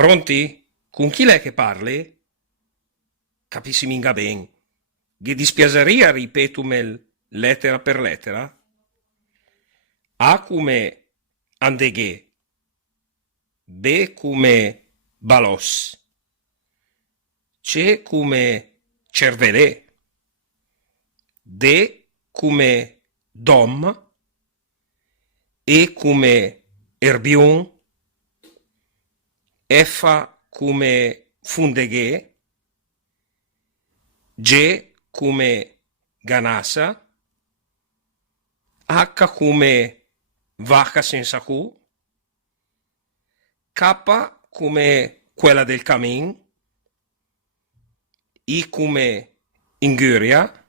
Pronti? Con chi l'è che parli? Capissi minga ben. Gli dispiaceria ripetumel lettera per lettera? A come andeghe, B come balos, C come cervelè, D come dom, E come erbion, F come fundeghe, G come ganassa, H come vacca senza cu, K come quella del camin, I come Inguria,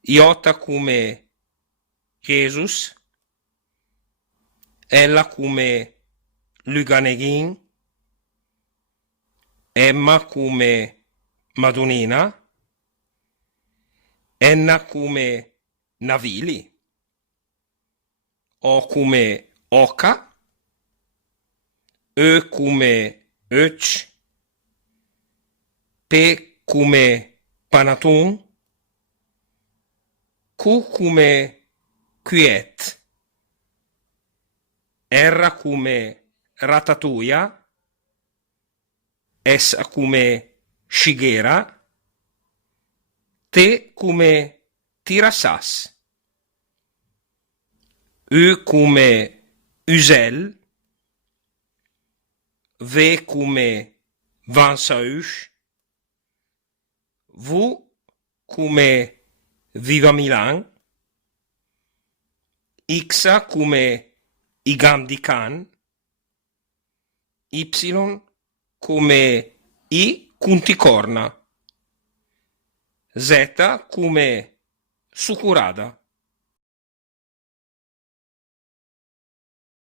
J come Jesus, L come Luganeghin, M come Madonnina, N come Navili, O come Oca, E come Öc, P come Panatun, Q come Quiet, R come Ratatouille, S come Shigera, T come Tirassas, U come Uzel, V come Vansauch, V come Viva Milan, X come Igam di Khan, Y come I Cunticorna, Z come Sucurada.